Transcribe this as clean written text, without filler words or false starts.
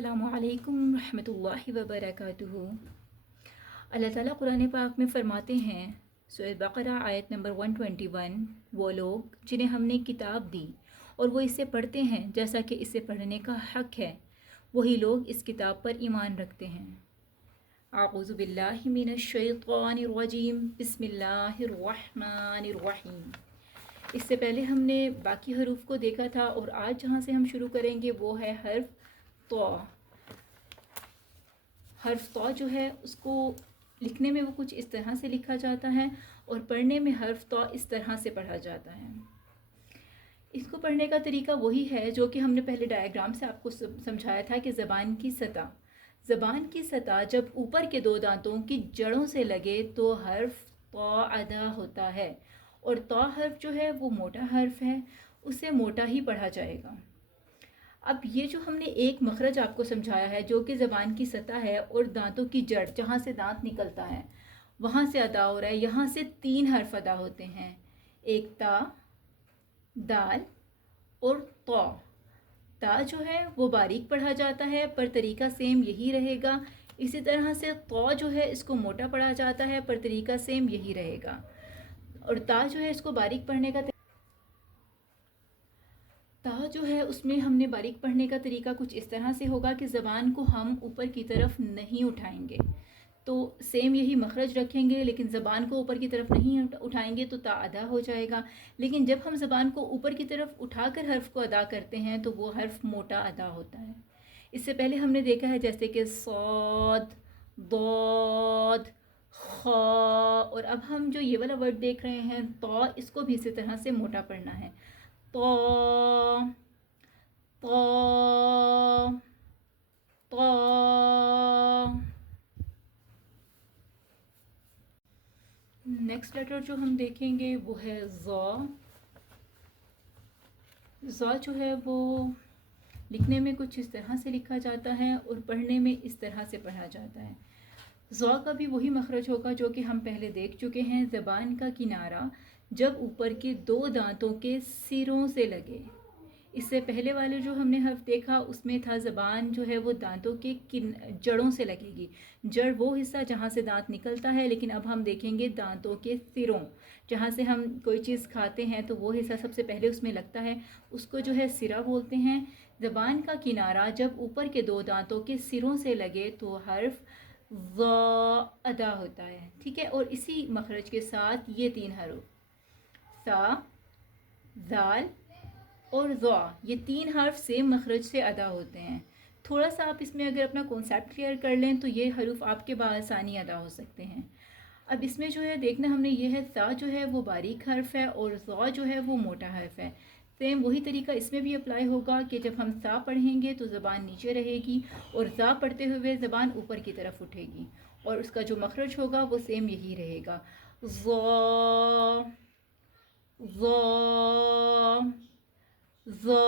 अस्सलामु अलैकुम रहमतुल्लाहि व बरकातुहू। अल्लाह ताला कुरान पाक में फ़रमाते हैं, सूरह बकरा आयत नंबर 121, वो लोग जिन्हें हमने किताब दी और वो इसे पढ़ते हैं जैसा कि इसे पढ़ने का हक़ है, वही लोग इस किताब पर ईमान रखते हैं। आऊज़ु बिल्लाहि मिनश शैतानिर रजीम, बिस्मिल्लाहिर रहमानिर रहीम। इससे पहले हमने बाकी हरूफ को देखा था और आज जहाँ से हम शुरू करेंगे वो है हर्फ तो। हर्फ तो जो है उसको लिखने में वो कुछ इस तरह से लिखा जाता है और पढ़ने में हर्फ तो इस तरह से पढ़ा जाता है। इसको पढ़ने का तरीका वही है जो कि हमने पहले डायग्राम से आपको समझाया था कि ज़बान की सतह जब ऊपर के दो दांतों की जड़ों से लगे तो हर्फ तो अदा होता है और तो हर्फ जो है वो मोटा हर्फ है, उसे मोटा ही पढ़ा जाएगा। अब ये जो हमने एक मखरज आपको समझाया है जो कि ज़बान की सतह है और दांतों की जड़ जहाँ से दांत निकलता है वहाँ से अदा हो रहा है। यहाँ से 3 हर्फ अदा होते हैं, एक ता, दाल और तो। ता जो है वो बारीक पढ़ा जाता है पर तरीका सेम यही रहेगा। इसी तरह से तो जो है इसको मोटा पढ़ा जाता है पर तरीका सेम यही रहेगा। और ता जो है इसको बारीक पढ़ने का ता जो है उसमें हमने बारीक पढ़ने का तरीका कुछ इस तरह से होगा कि ज़बान को हम ऊपर की तरफ नहीं उठाएंगे, तो सेम यही मखरज रखेंगे लेकिन ज़बान को ऊपर की तरफ नहीं उठाएंगे तो ता अदा हो जाएगा। लेकिन जब हम ज़बान को ऊपर की तरफ उठाकर हर्फ को अदा करते हैं तो वो हर्फ मोटा अदा होता है। इससे पहले हमने देखा है जैसे कि सौद, दौद, खा, और अब हम जो ये वाला वर्ड देख रहे हैं तो इसको भी इसी तरह से मोटा पढ़ना है। तो तो तो नेक्स्ट लेटर जो हम देखेंगे वो है ज़ा। ज़ा जो है वो लिखने में कुछ इस तरह से लिखा जाता है और पढ़ने में इस तरह से पढ़ा जाता है। ज़ा का भी वही मखरज होगा जो कि हम पहले देख चुके हैं। ज़बान का किनारा जब ऊपर के 2 दांतों के सिरों से लगे। इससे पहले वाले जो हमने हर्फ देखा उसमें था ज़बान जो है वो दांतों के जड़ों से लगेगी। जड़ वो हिस्सा जहाँ से दांत निकलता है, लेकिन अब हम देखेंगे दांतों के सिरों, जहाँ से हम कोई चीज़ खाते हैं तो वो हिस्सा सबसे पहले उसमें लगता है, उसको जो है सिरा बोलते हैं। ज़बान का किनारा जब ऊपर के 2 दांतों के सिरों से लगे तो हर्फ ज़ा अदा होता है, ठीक है। और इसी मखरज के साथ ये 3 हर्फ सा, दाल और ज़ा, ये 3 हर्फ सेम मखरज से अदा होते हैं। थोड़ा सा आप इसमें अगर अपना कॉन्सेप्ट क्लियर कर लें तो ये हरूफ आपके बासानी अदा हो सकते हैं। अब इसमें जो है देखना हमने ये है सा जो है वो बारीक हर्फ है और ज़ा जो है वो मोटा हर्फ है। सेम वही तरीका इसमें भी अप्लाई होगा कि जब हम सा पढ़ेंगे तो ज़बान नीचे रहेगी और ज़ा पढ़ते हुए ज़बान ऊपर की तरफ उठेगी और उसका जो मखरज होगा वो सेम यही रहेगा, ज़ा ज़ा ज़ा।